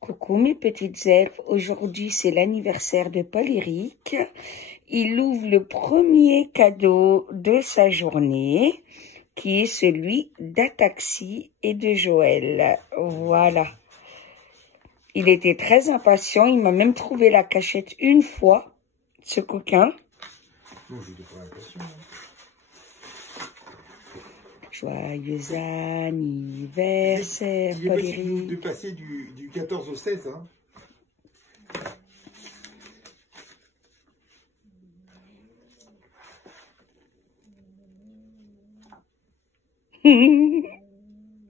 Coucou mes petites elfes, aujourd'hui c'est l'anniversaire de Paul-Éric. Il ouvre le premier cadeau de sa journée, qui est celui d'Ataxi et de Joël. Voilà. Il était très impatient, il m'a même trouvé la cachette une fois, ce coquin. Non, j'étais pas impatient. Joyeux anniversaire, Paul-Éric. De passer du 14 au 16, hein.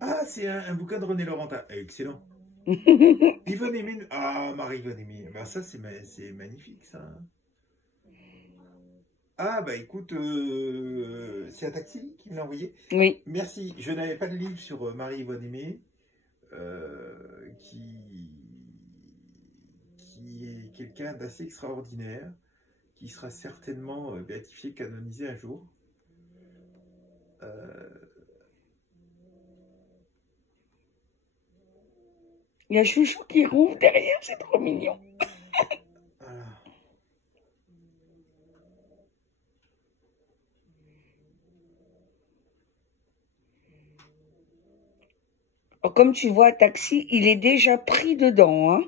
Ah, c'est un bouquin de René Laurentin. Excellent. Yvonne Aimée. Ah, Marie-Yvonne Aimée. Ben, ça, c'est magnifique, ça. Ah, bah écoute, c'est Ataxi qui me l'a envoyé. Oui. Merci. Je n'avais pas de livre sur Marie-Yvonne Aimée, qui est quelqu'un d'assez extraordinaire, qui sera certainement béatifié, canonisé un jour. Il y a Chouchou qui rouvre derrière, c'est trop mignon. Voilà. Alors, comme tu vois, Taxi, il est déjà pris dedans, hein.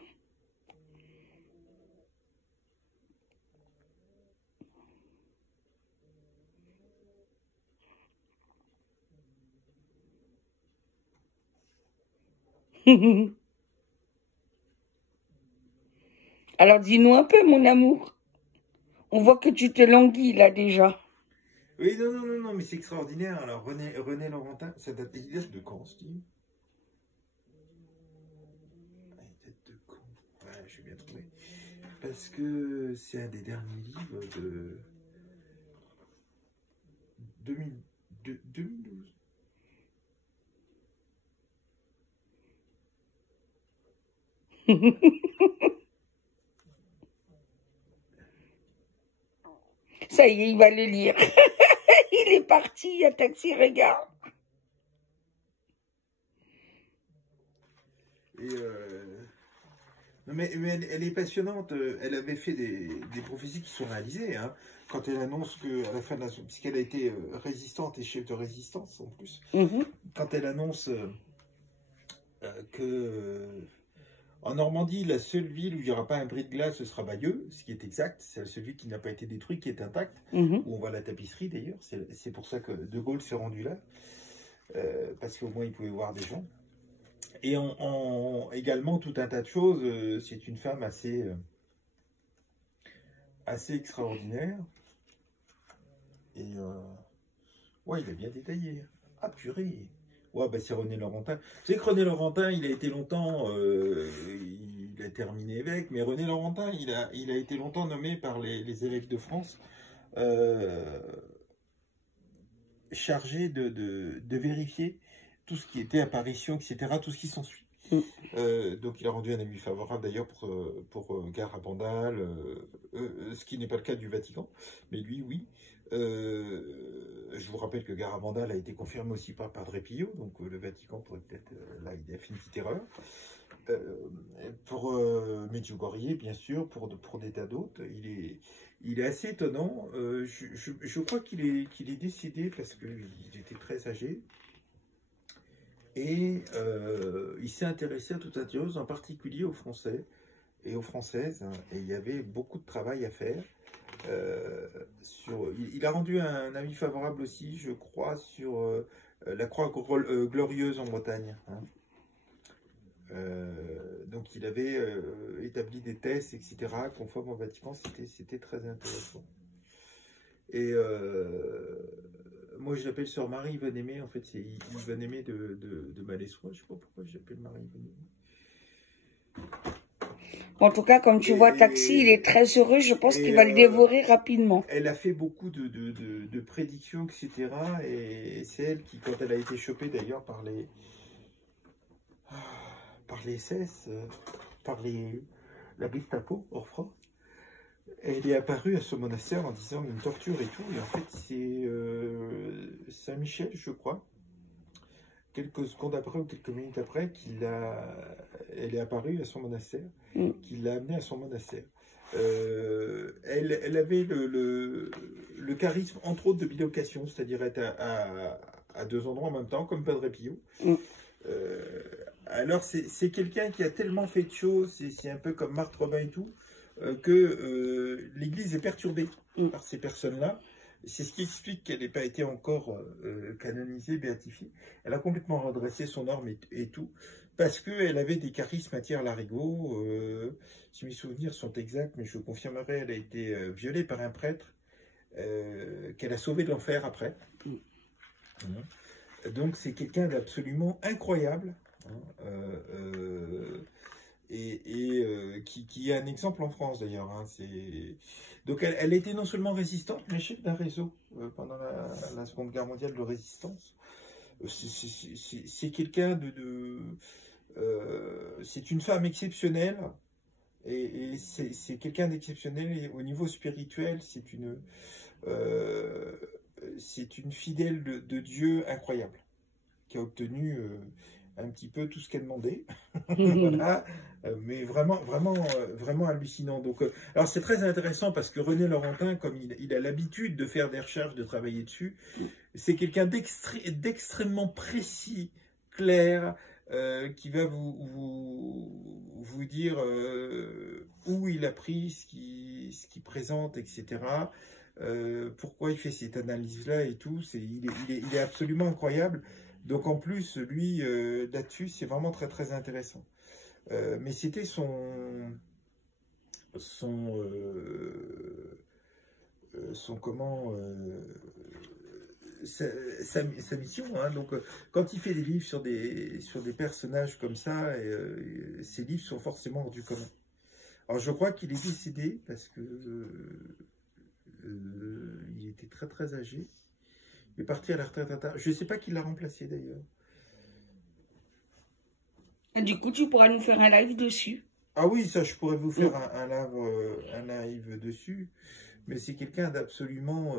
Alors, dis-nous un peu, mon amour. On voit que tu te languis, là, déjà. Oui, non, mais c'est extraordinaire. Alors, René Laurentin, ça date de quand, Steve? Il date de quand? Ouais, je vais bien trouver. Parce que c'est un des derniers livres de 2012. Ça y est, il va le lire. Il est parti, il y a Taxi, regarde. Et non, mais elle est passionnante. Elle avait fait des prophéties qui sont réalisées, hein, quand elle annonce qu'à la fin de puisqu'elle a été résistante et chef de résistance en plus, quand elle annonce que en Normandie, la seule ville où il n'y aura pas un bris de glace, ce sera Bayeux, ce qui est exact. C'est la seule ville qui n'a pas été détruite, qui est intacte, où on voit la tapisserie d'ailleurs. C'est pour ça que De Gaulle s'est rendu là, parce qu'au moins il pouvait voir des gens. Et également tout un tas de choses. C'est une femme assez extraordinaire. Et ouais, il a bien détaillé. Ah purée. Ouais, bah c'est René Laurentin. C'est que René Laurentin, il a été longtemps, il a terminé évêque, mais René Laurentin, il a été longtemps nommé par les évêques de France, chargé de vérifier tout ce qui était apparition, etc., tout ce qui s'ensuit. Donc il a rendu un avis favorable d'ailleurs pour Garabandal, ce qui n'est pas le cas du Vatican, mais lui oui. Je vous rappelle que Garabandal a été confirmé aussi par Padre Pio, donc le Vatican pourrait peut-être, là il a fait une petite erreur. Pour Medjugorje, bien sûr, pour des tas d'autres, il est assez étonnant. Je crois qu'il est décédé parce qu'il était très âgé. Et il s'est intéressé à tout un tas de choses, en particulier aux Français et aux Françaises. Hein, et il y avait beaucoup de travail à faire. Il a rendu un avis favorable aussi, je crois, sur la croix glorieuse en Bretagne. Hein. Donc il avait établi des thèses, etc., conformes au Vatican. C'était très intéressant. Et moi, je l'appelle Sœur Marie-Yvonne Aimée. En fait, c'est Yvonne Aimée de Malessois. Je ne sais pas pourquoi je l'appelle Marie-Yvonne Aimée. En tout cas, comme tu vois, Taxi, il est très heureux. Je pense qu'il va le dévorer rapidement. Elle a fait beaucoup de prédictions, etc. Et c'est elle qui, quand elle a été chopée d'ailleurs par les SS, par la Gestapo, Orfra, elle est apparue à ce monastère en disant une torture et tout. Et en fait, c'est Saint-Michel, je crois, quelques secondes après ou quelques minutes après elle est apparue à son monastère, qu'il l'a amenée à son monastère. Elle avait le charisme, entre autres, de bilocation, c'est-à-dire être à deux endroits en même temps, comme Padre Pio. Alors, c'est quelqu'un qui a tellement fait de choses, c'est un peu comme Marthe Robin et tout, que l'Église est perturbée par ces personnes-là. C'est ce qui explique qu'elle n'ait pas été encore canonisée, béatifiée. Elle a complètement redressé son norme et tout, parce qu'elle avait des charismes à tire-larigot. Si mes souvenirs sont exacts, mais je confirmerai, elle a été violée par un prêtre qu'elle a sauvé de l'enfer après. Donc c'est quelqu'un d'absolument incroyable, qui est un exemple en France d'ailleurs. Donc elle était non seulement résistante, mais chef d'un réseau pendant la Seconde Guerre mondiale de résistance. C'est quelqu'un c'est une femme exceptionnelle, et c'est quelqu'un d'exceptionnel, et au niveau spirituel, c'est une fidèle de Dieu incroyable, qui a obtenu un petit peu tout ce qu'elle demandait. Voilà. Mais vraiment hallucinant. Donc, alors c'est très intéressant parce que René Laurentin, comme il a l'habitude de faire des recherches, de travailler dessus, c'est quelqu'un d'extrêmement précis, clair, qui va vous dire où il a pris ce qu'il présente, etc. Pourquoi il fait cette analyse-là et tout. Il est absolument incroyable. Donc en plus, lui, là-dessus, c'est vraiment très très intéressant. Mais c'était sa mission, hein. Donc quand il fait des livres sur des personnages comme ça, ces livres sont forcément hors du commun. Alors je crois qu'il est décédé parce que il était très très âgé. Il est parti à la retraite. Je ne sais pas qui l'a remplacé d'ailleurs. Du coup, tu pourras nous faire un live dessus. Ah oui, ça, je pourrais vous faire un live dessus. Mais c'est quelqu'un d'absolument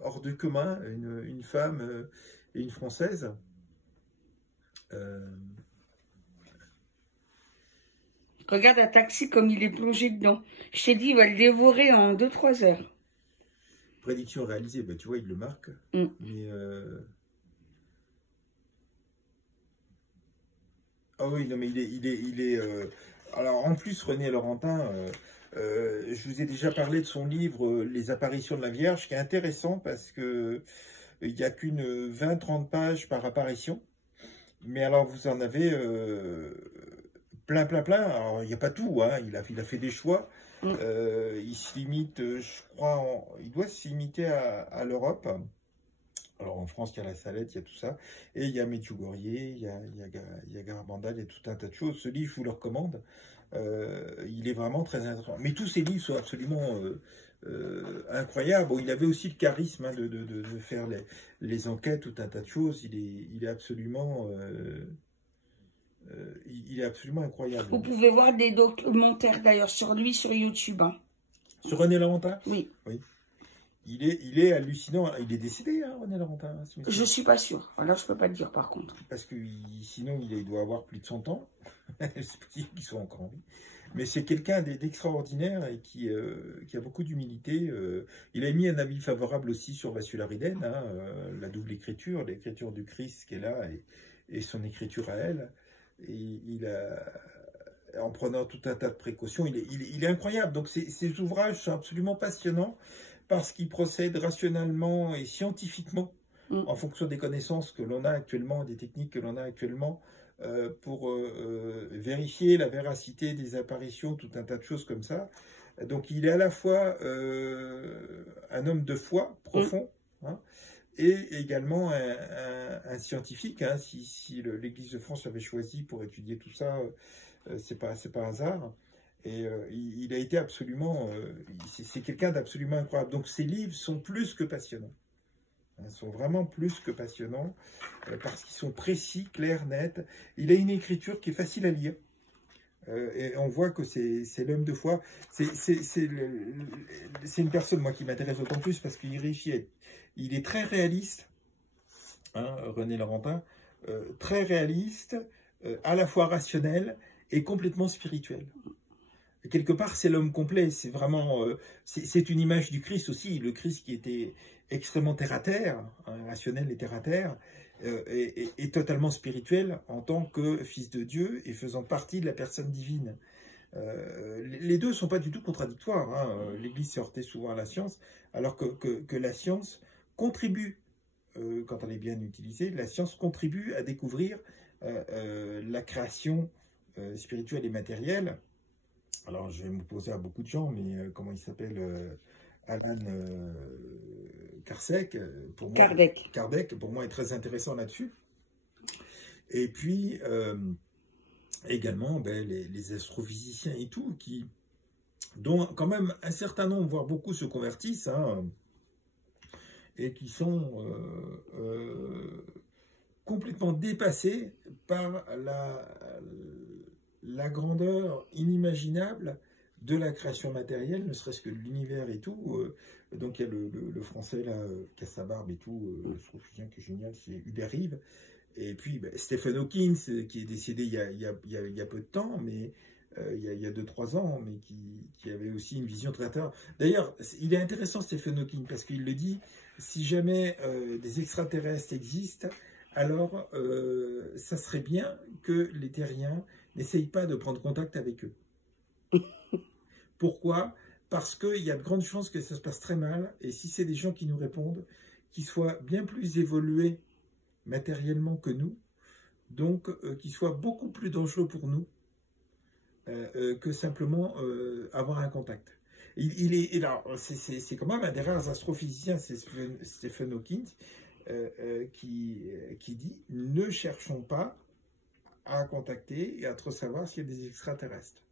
hors du commun, une femme et une Française. Regarde un taxi comme il est plongé dedans. Je t'ai dit, il va le dévorer en 2-3 heures. Prédiction réalisée, bah, tu vois, il le marque. Mais ah oui, non, mais il est alors en plus, René Laurentin, je vous ai déjà parlé de son livre Les apparitions de la Vierge, qui est intéressant parce que il n'y a qu'une 20-30 pages par apparition. Mais alors vous en avez plein. Alors il n'y a pas tout, hein. Il a fait des choix. Il se limite, je crois, il doit se limiter à l'Europe. Alors en France, il y a la Salette, il y a tout ça. Et il y a Medjugorje, il y a Garabandal, il y a tout un tas de choses. Ce livre, je vous le recommande. Il est vraiment très intéressant. Mais tous ces livres sont absolument incroyables. Bon, il avait aussi le charisme, hein, de faire les enquêtes, tout un tas de choses. Il est absolument... il est absolument incroyable. Vous pouvez voir des documentaires d'ailleurs sur lui sur YouTube. Hein. Sur René Laurentin? Oui. Il est hallucinant. Il est décédé, hein, René Laurentin. Je suis pas sûre. Alors je peux pas te dire par contre. Parce que sinon il doit avoir plus de 100 ans. C'est possible qu'il soit encore en vie. Mais c'est quelqu'un d'extraordinaire et qui a beaucoup d'humilité. Il a mis un avis favorable aussi sur Vasularidène, hein, la double écriture, l'écriture du Christ qui est là et son écriture à elle. Et en prenant tout un tas de précautions, il est incroyable. Donc ces ouvrages sont absolument passionnants parce qu'ils procèdent rationnellement et scientifiquement en fonction des connaissances que l'on a actuellement, des techniques que l'on a actuellement, pour vérifier la véracité des apparitions, tout un tas de choses comme ça. Donc il est à la fois un homme de foi profond, hein, et également un scientifique, hein. Si l'Église de France avait choisi pour étudier tout ça, c'est pas hasard. Et il a été absolument... c'est quelqu'un d'absolument incroyable. Donc ses livres sont plus que passionnants. Ils sont vraiment plus que passionnants parce qu'ils sont précis, clairs, nets. Il a une écriture qui est facile à lire. Et on voit que c'est l'homme de foi. C'est une personne, moi, qui m'intéresse d'autant plus parce qu'il réussit il est très réaliste, hein, René Laurentin. très réaliste, à la fois rationnel et complètement spirituel. Quelque part, c'est l'homme complet, c'est vraiment, c'est une image du Christ aussi, le Christ qui était extrêmement terre-à-terre, hein, rationnel et terre-à-terre, et totalement spirituel en tant que fils de Dieu et faisant partie de la personne divine. Les deux ne sont pas du tout contradictoires, hein. L'Église s'est heurtée souvent à la science, alors que la science contribue, quand elle est bien utilisée, la science contribue à découvrir la création spirituelle et matérielle. Alors, je vais m'opposer à beaucoup de gens, mais comment il s'appelle, Alan Kardec, pour moi, Kardec, pour moi, est très intéressant là-dessus. Et puis, également, ben, les astrophysiciens et tout, dont quand même un certain nombre, voire beaucoup, se convertissent, hein, et qui sont complètement dépassés par la grandeur inimaginable de la création matérielle, ne serait-ce que de l'univers et tout. Donc il y a le français là, qui a sa barbe et tout, l'astrophysicien qui est génial, c'est Hubert Reeves. Et puis ben, Stephen Hawking, qui est décédé il y a peu de temps, mais il y a 2-3 ans, mais qui avait aussi une vision très intérieure. D'ailleurs, il est intéressant Stephen Hawking, parce qu'il le dit, si jamais des extraterrestres existent, alors ça serait bien que les terriens n'essayent pas de prendre contact avec eux. Pourquoi? Parce qu'il y a de grandes chances que ça se passe très mal, et si c'est des gens qui nous répondent, qu'ils soient bien plus évolués matériellement que nous, donc qu'ils soient beaucoup plus dangereux pour nous que simplement avoir un contact. C'est quand même un des rares astrophysiciens, c'est Stephen Hawking, qui dit « Ne cherchons pas à contacter et à trop savoir s'il y a des extraterrestres. »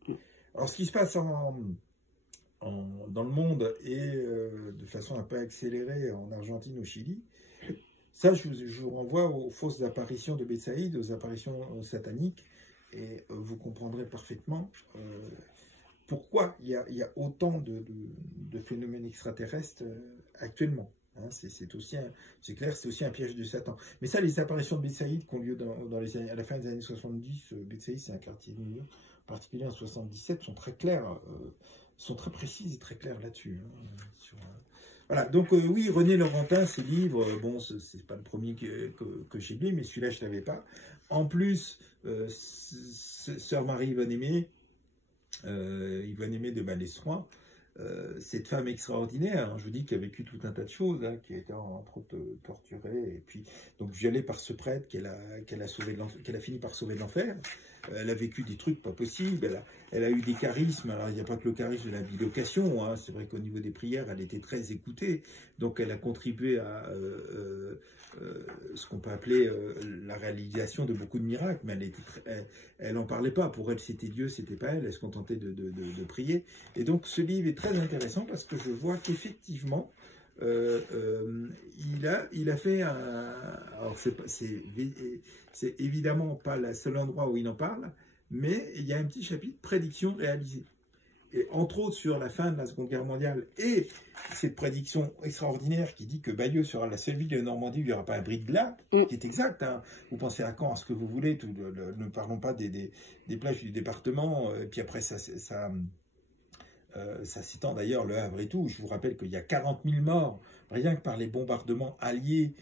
Alors, ce qui se passe dans le monde et de façon un peu accélérée en Argentine, au Chili, ça, je vous renvoie aux fausses apparitions de Bétsaïd, aux apparitions sataniques, et vous comprendrez parfaitement pourquoi il y a autant de phénomènes extraterrestres actuellement. Hein, c'est clair, c'est aussi un piège de Satan. Mais ça, les apparitions de Bétsaïd qui ont lieu à la fin des années 70, Bétsaïd, c'est un quartier de New York, en particulier en 77, sont très clairs, sont très précises et très claires là-dessus. Hein, voilà, donc oui, René Laurentin, ses livres, bon, c'est pas le premier que j'ai lu, mais celui-là, je ne l'avais pas. En plus, Sœur Marie-Yvonne Aimée de Malestroit, cette femme extraordinaire, hein, je vous dis, qui a vécu tout un tas de choses, hein, qui a été entre autres torturée, et puis donc violée par ce prêtre qu'elle a fini par sauver de l'enfer. Elle a vécu des trucs pas possibles, elle a eu des charismes. Alors il n'y a pas que le charisme de la bilocation, hein, c'est vrai qu'au niveau des prières, elle était très écoutée, donc elle a contribué à ce qu'on peut appeler la réalisation de beaucoup de miracles, mais elle n'en parlait pas. Pour elle, c'était Dieu, c'était pas elle. Elle se contentait de prier. Et donc, ce livre est très intéressant parce que je vois qu'effectivement, il a fait un... Alors, c'est évidemment pas le seul endroit où il en parle, mais il y a un petit chapitre prédiction réalisée. Et entre autres sur la fin de la Seconde Guerre mondiale, et cette prédiction extraordinaire qui dit que Bayeux sera la seule ville de Normandie où il n'y aura pas un bris de glace, qui est exact, hein. Vous pensez à Caen, à ce que vous voulez, ne parlons pas des plages du département, et puis après ça s'étend d'ailleurs, Le Havre et tout. Je vous rappelle qu'il y a 40 000 morts, rien que par les bombardements alliés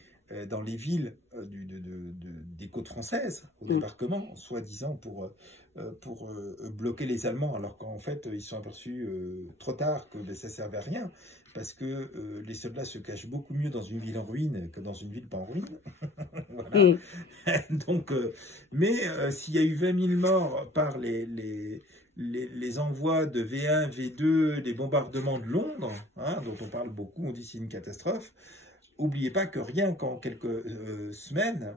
dans les villes des côtes françaises, au débarquement, soi-disant pour bloquer les Allemands, alors qu'en fait, ils sont aperçus trop tard que ça ne servait à rien, parce que les soldats se cachent beaucoup mieux dans une ville en ruine que dans une ville pas en ruine. Voilà. Donc, mais s'il y a eu 20 000 morts par les envois de V1, V2, les bombardements de Londres, hein, dont on parle beaucoup, on dit c'est une catastrophe, n'oubliez pas que rien qu'en quelques semaines,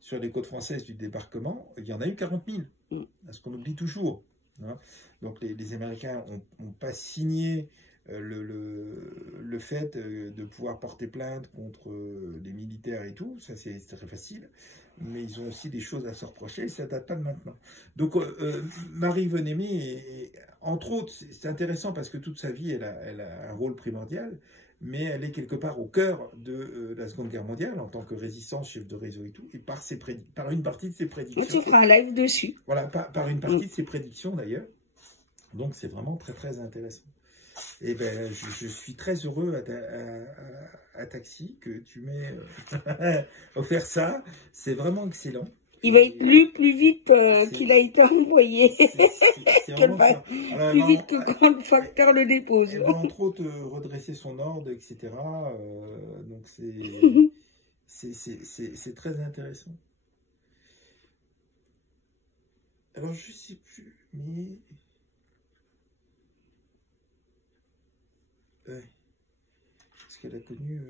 sur les côtes françaises du débarquement, il y en a eu 40 000, ce qu'on oublie toujours. Hein. Donc les Américains n'ont pas signé le fait de pouvoir porter plainte contre les militaires et tout, ça c'est très facile, mais ils ont aussi des choses à se reprocher, ça date pas de maintenant. Donc Marie-Yvonne Aimée, entre autres, c'est intéressant parce que toute sa vie, elle a un rôle primordial, mais elle est quelque part au cœur de la Seconde Guerre mondiale, en tant que résistance, chef de réseau et tout, et par une partie de ses prédictions. Tu feras un live dessus. Voilà, par une partie de ses prédictions d'ailleurs. Donc c'est vraiment très très intéressant. Et ben je suis très heureux à Taxi que tu m'aies offert ça. C'est vraiment excellent. Il va être lu plus vite qu'il a été envoyé. C'est vraiment ça. Alors, plus vite que quand le facteur le dépose. Elle va entre autres redresser son ordre, etc. Donc c'est très intéressant. Alors je sais plus, mais... Ouais. Est-ce qu'elle a connu...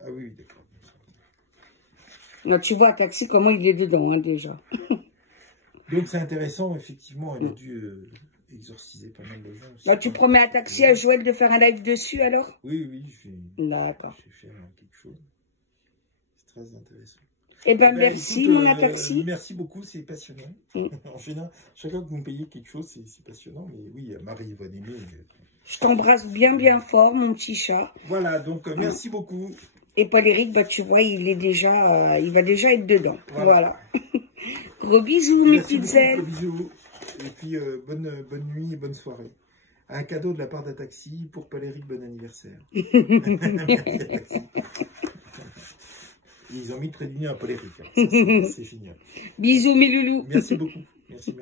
Ah oui, d'accord. Là, tu vois, Taxi, comment il est dedans, hein, déjà. Donc, c'est intéressant, effectivement. Elle a dû exorciser pas mal de gens aussi. Là, tu promets à Taxi, à Joël, de faire un live dessus, alors? Oui, oui, d'accord. Je vais faire quelque chose. C'est très intéressant. Eh ben, merci, écoute, mon Taxi. Merci beaucoup, c'est passionnant. En général, chaque fois que vous me payez quelque chose, c'est passionnant. Mais oui, Marie va aimer. Je t'embrasse bien, bien fort, mon petit chat. Voilà, donc merci beaucoup. Et Paul-Éric, bah, tu vois, il va déjà être dedans. Voilà. Gros bisous, mes petites ailes. Gros bisous. Et puis, bonne nuit et bonne soirée. Un cadeau de la part d'un Taxi pour Paul-Éric, bon anniversaire. Merci à Taxi. Ils ont mis près du nez à Paul-Éric. C'est génial. Bisous, mes loulous. Merci beaucoup. Merci.